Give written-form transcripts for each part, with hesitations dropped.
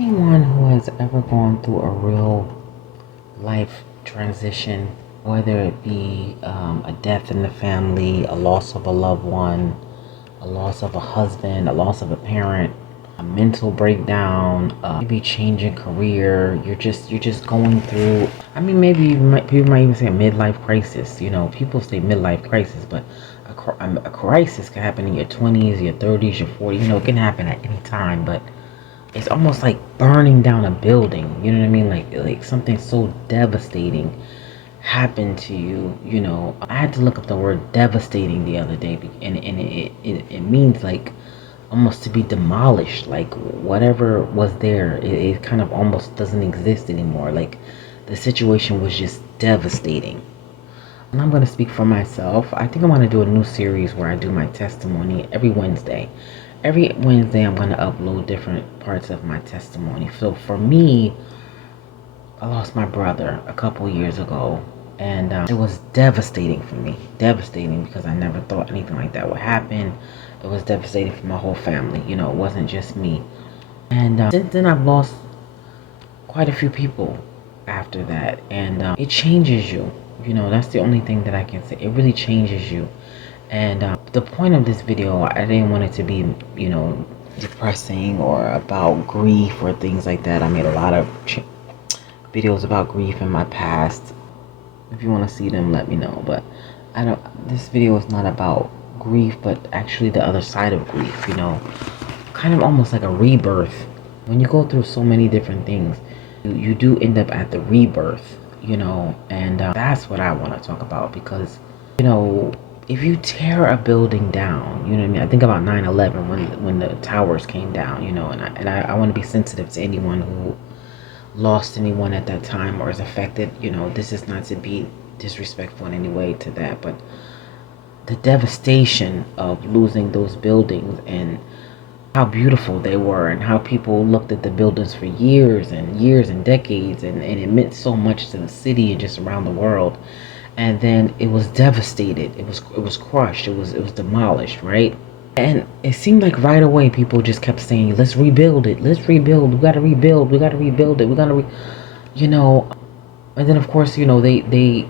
Anyone who has ever gone through a real life transition, whether it be a death in the family, a loss of a loved one, a loss of a husband, a loss of a parent, a mental breakdown, maybe changing career. You're just going through. I mean, maybe people might even say a midlife crisis. You know, people say midlife crisis, but a crisis can happen in your 20s, your 30s, your 40s. You know, it can happen at any time, but it's almost like burning down a building. You know what I mean? Like something so devastating happened to you. You know, I had to look up the word devastating the other day, and it means like almost to be demolished. Like whatever was there, it kind of almost doesn't exist anymore. Like the situation was just devastating. And I'm going to speak for myself. I think I'm going to do a new series where I do my testimony every Wednesday. Every Wednesday, I'm going to upload different parts of my testimony. So for me, I lost my brother a couple years ago, and it was devastating for me. Devastating because I never thought anything like that would happen. It was devastating for my whole family. You know, it wasn't just me. And since then, I've lost quite a few people after that, and it changes you. You know, that's the only thing that I can say. It really changes you. And the point of this video, I didn't want it to be, you know, depressing or about grief or things like that. I made a lot of videos about grief in my past. If you want to see them, let me know. But I don't. This video is not about grief, but actually the other side of grief. You know, kind of almost like a rebirth. When you go through so many different things, you do end up at the rebirth. You know, and that's what I want to talk about because, you know, if you tear a building down, you know what I mean? I think about 9/11 when the towers came down, you know, and I want to be sensitive to anyone who lost anyone at that time or is affected. You know, this is not to be disrespectful in any way to that, but the devastation of losing those buildings and how beautiful they were and how people looked at the buildings for years and years and decades, and it meant so much to the city and just around the world. And then it was devastated. It was crushed. It was demolished, right? And it seemed like right away people just kept saying, "Let's rebuild it. Let's rebuild. We got to rebuild. We got to rebuild it. We got to you know." And then of course, you know, they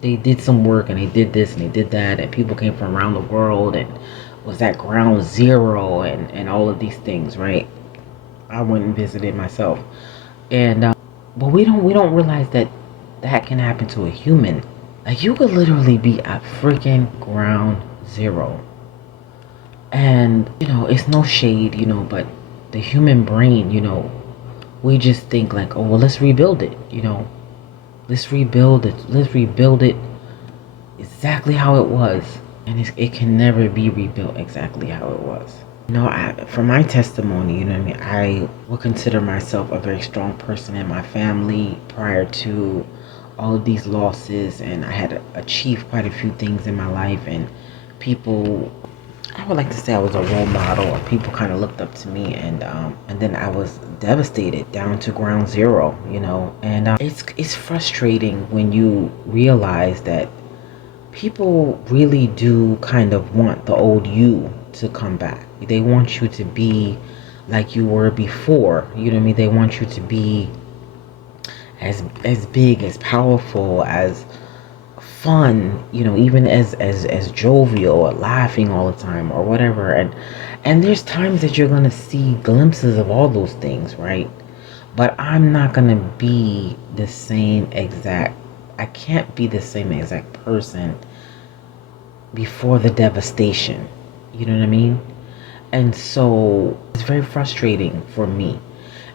did some work and they did this and they did that, and people came from around the world and was at ground zero and all of these things, right? I went and visited myself, and but we don't realize that that can happen to a human. Like you could literally be at freaking ground zero, and you know it's no shade, you know, but the human brain, you know, we just think like, oh well, let's rebuild it, you know, let's rebuild it, exactly how it was, and it can never be rebuilt exactly how it was. You know, for my testimony, you know what I mean, I would consider myself a very strong person in my family prior to all of these losses, and I had achieved quite a few things in my life, and people, I would like to say I was a role model, or people kind of looked up to me, and then I was devastated down to ground zero, you know, and it's frustrating when you realize that people really do kind of want the old you to come back. They want you to be like you were before. You know what I mean? They want you to be as big, as powerful, as fun, you know, even as jovial or laughing all the time or whatever. And there's times that you're gonna see glimpses of all those things, right? But I'm not gonna be the same exact, I can't be the same exact person before the devastation. You know what I mean? And so it's very frustrating for me.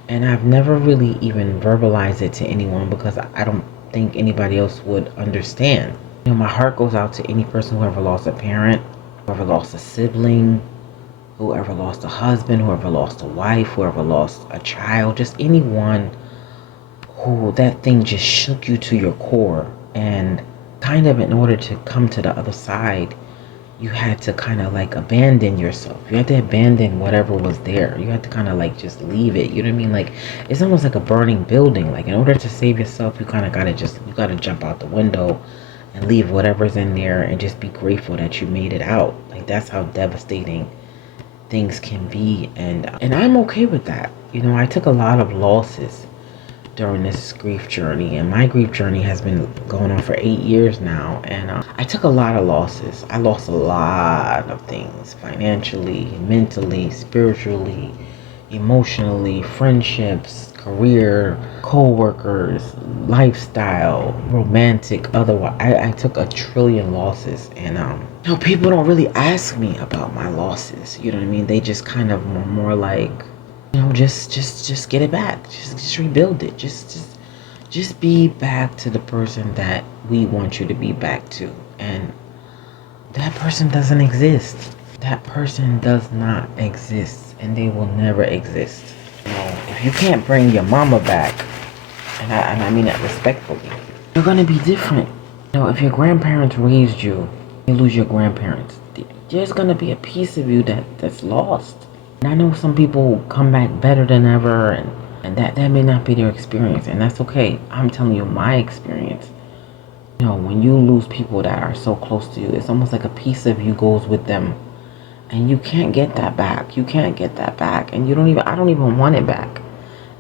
And I've never really even verbalized it to anyone because I don't think anybody else would understand. You know, my heart goes out to any person who ever lost a parent, whoever lost a sibling, whoever lost a husband, whoever lost a wife, whoever lost a child, just anyone who that thing just shook you to your core. And kind of in order to come to the other side, you had to kind of like abandon yourself. You had to abandon whatever was there. You had to kind of like just leave it. You know what I mean? Like it's almost like a burning building. Like in order to save yourself, you kind of gotta you gotta jump out the window and leave whatever's in there and just be grateful that you made it out. Like that's how devastating things can be, and I'm okay with that. You know, I took a lot of losses during this grief journey, and my grief journey has been going on for 8 years now, and I took a lot of losses. I lost a lot of things, financially, mentally, spiritually, emotionally, friendships, career, co-workers, lifestyle, romantic, otherwise. I took a trillion losses, and you know, people don't really ask me about my losses, you know what I mean? They just kind of more like, you know, just get it back. Just rebuild it. Just be back to the person that we want you to be back to. And that person doesn't exist. That person does not exist, and they will never exist. You know, if you can't bring your mama back, and I mean that respectfully, you're gonna be different. You know, if your grandparents raised you, you lose your grandparents. There's gonna be a piece of you that's lost. And I know some people come back better than ever, and that may not be their experience, and that's okay. I'm telling you my experience. You know, when you lose people that are so close to you, it's almost like a piece of you goes with them, and you can't get that back. You can't get that back, and I don't even want it back.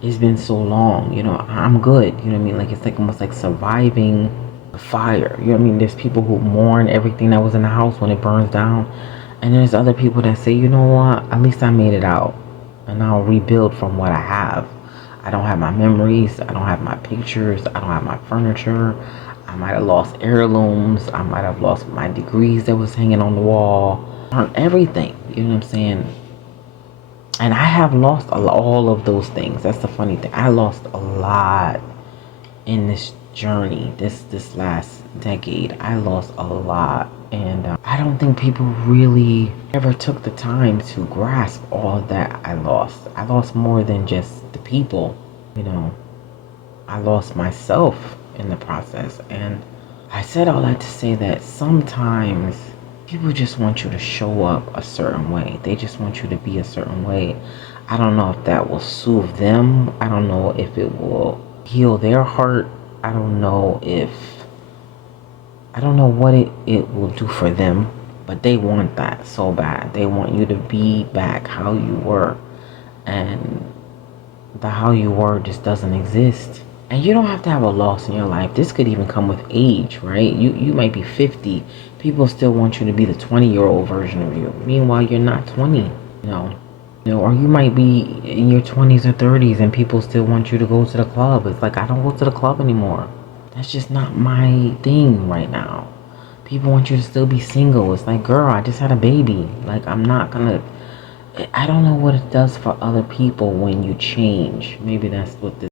It's been so long, you know, I'm good, you know what I mean? Like, it's like almost like surviving a fire, you know what I mean? There's people who mourn everything that was in the house when it burns down, and there's other people that say, you know what, at least I made it out, and I'll rebuild from what I have. I don't have my memories, I don't have my pictures, I don't have my furniture. I might have lost heirlooms, I might have lost my degrees that was hanging on the wall, everything, you know what I'm saying? And I have lost all of those things. That's the funny thing. I lost a lot in this journey, this last decade. I lost a lot, and I don't think people really ever took the time to grasp all that I lost. I lost more than just the people, you know. I lost myself in the process, and I said all that to say that sometimes people just want you to show up a certain way. They just want you to be a certain way. I don't know if that will soothe them. I don't know if it will heal their heart. I don't know what it will do for them, but they want that so bad. They want you to be back how you were. And the how you were just doesn't exist. And you don't have to have a loss in your life. This could even come with age, right? You might be 50. People still want you to be the 20-year-old version of you. Meanwhile, you're not 20, you know. You know, or you might be in your 20s or 30s and people still want you to go to the club. It's like, I don't go to the club anymore. That's just not my thing right now. People want you to still be single. It's like, girl, I just had a baby. Like, I'm not gonna... I don't know what it does for other people when you change. Maybe that's what this